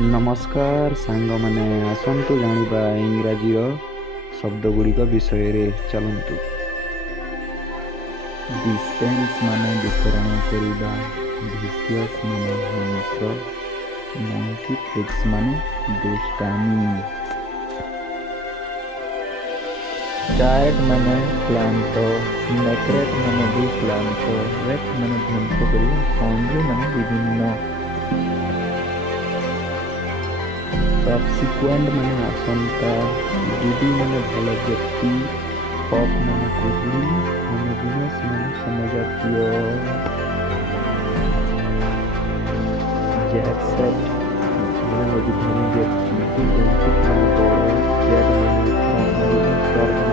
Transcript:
नमस्कार सांग मैंने आसतु जाना इंग्राजी शब्दगुड़िक विषय रे चलतु। डिस्टेंस माने वितरण करिबा, भिशियस माने हिंसा, मल्टीप्लेक्स माने दुष्टामी, डायट माने क्लांत, नेक्रेट माने विक्लांत, रेट माने ध्वंस करिबा, साउंडली माने विभिन्न, सबसिक्वेंट माने आसंता, डीडी माने भल व्यक्ति, पप माने कोहली, होमोजिनियस माने समजातीय, जैक सेट माने धनी व्यक्ति, जेनेटिक माने बड़, जेड माने स्वर्ग